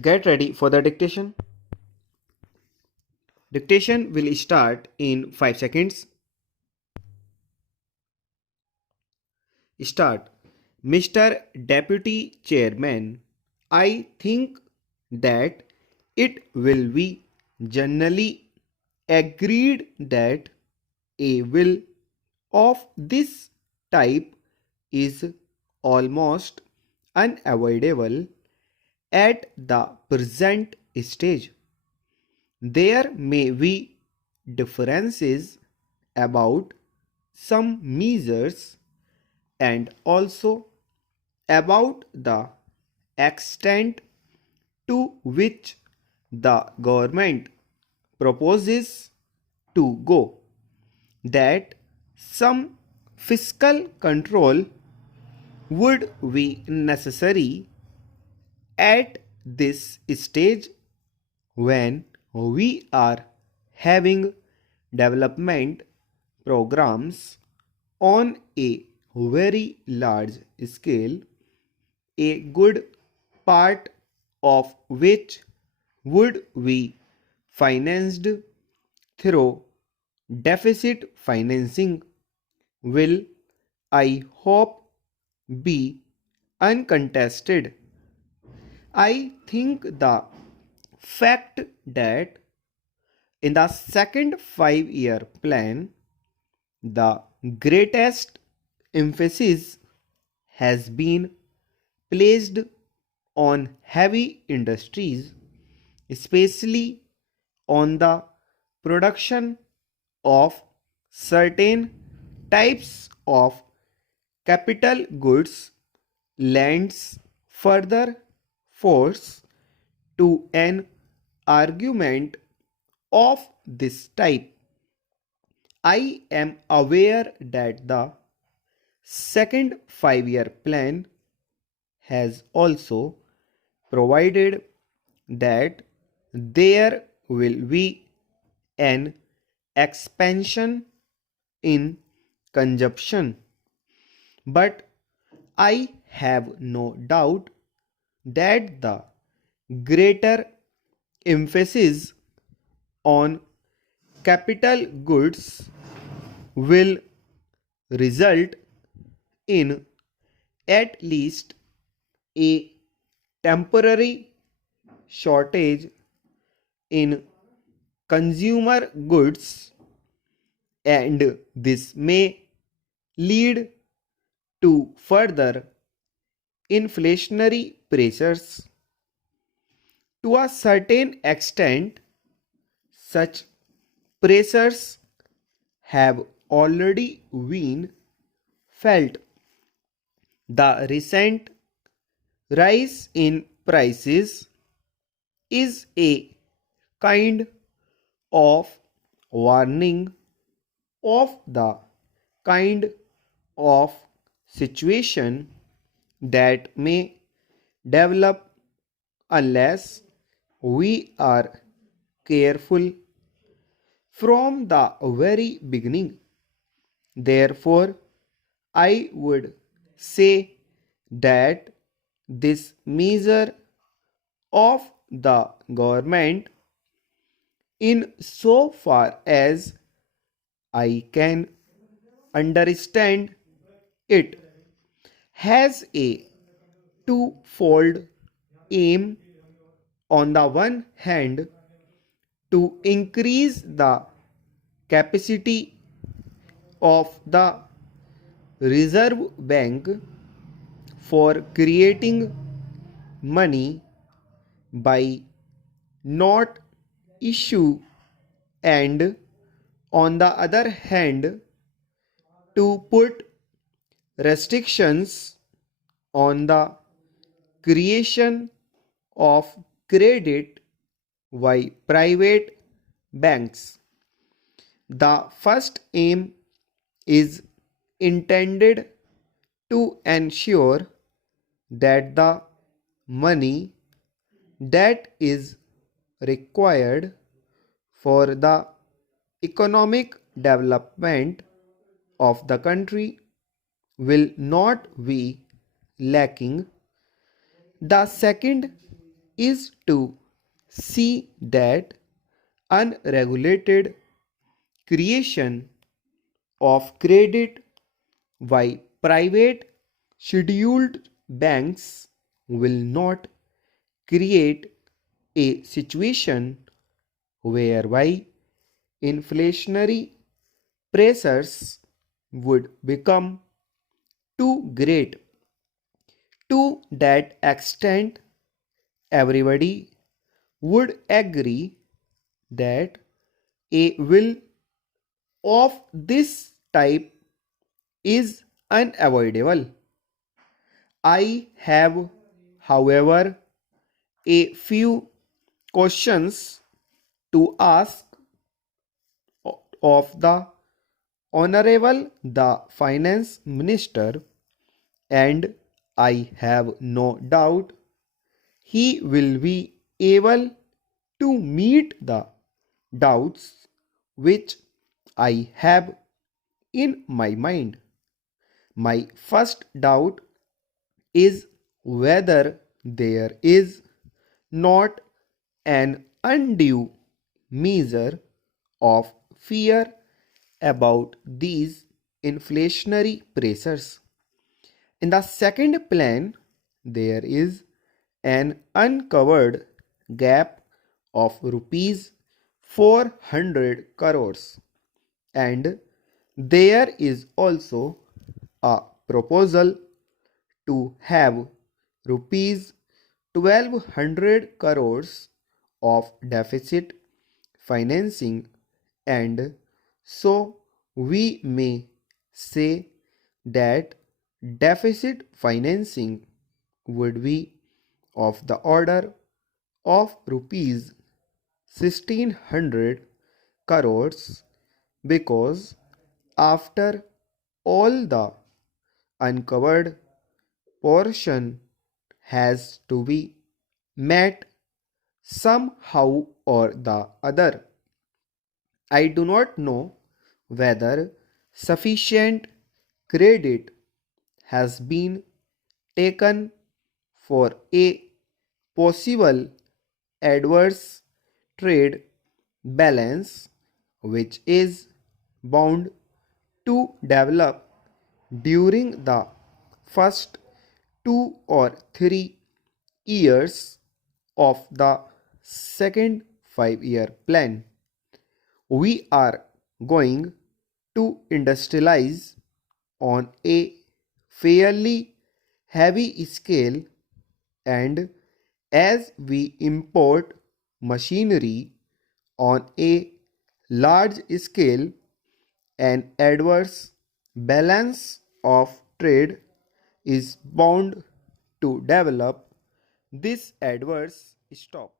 Get ready for the dictation. Dictation will start in 5 seconds. Start. Mr. Deputy Chairman, I think that it will be generally agreed that a will of this type is almost unavoidable at the present stage. There may be differences about some measures and also about the extent to which the government proposes to go, that some fiscal control would be necessary at this stage when we are having development programs on a very large scale, a good part of which would be financed through deficit financing, will, I hope, be uncontested. I think the fact that in the second 5-year plan, the greatest emphasis has been placed on heavy industries, especially on the production of certain types of capital goods, lends further force to an argument of this type. I am aware that the second 5-year plan has also provided that there will be an expansion in consumption, but I have no doubt that the greater emphasis on capital goods will result in at least a temporary shortage in consumer goods, and this may lead to further inflationary pressures. To a certain extent, such pressures have already been felt. The recent rise in prices is a kind of warning of the kind of situation that may develop unless we are careful from the very beginning. Therefore, I would say that this measure of the government, in so far as I can understand it, has a twofold aim. On the one hand, to increase the capacity of the Reserve Bank for creating money by not issue, and on the other hand to put restrictions on the creation of credit by private banks. The first aim is intended to ensure that the money that is required for the economic development of the country will not be lacking. The second is to see that unregulated creation of credit by private scheduled banks will not create a situation whereby inflationary pressures would become too great. To that extent, everybody would agree that a will of this type is unavoidable. I have, however, a few questions to ask of the Honorable the Finance Minister, and I have no doubt he will be able to meet the doubts which I have in my mind. My first doubt is whether there is not an undue measure of fear about these inflationary pressures. In the second plan, there is an uncovered gap of rupees 400 crores, and there is also a proposal to have rupees 1200 crores of deficit financing, and so we may say that deficit financing would be of the order of rupees 1600 crores, because after all the uncovered portion has to be met somehow or the other. I do not know whether sufficient credit has been taken for a possible adverse trade balance which is bound to develop during the first 2 or 3 years of the second 5-year plan. We are going to industrialize on a fairly heavy scale, and as we import machinery on a large scale, an adverse balance of trade is bound to develop. This adverse stock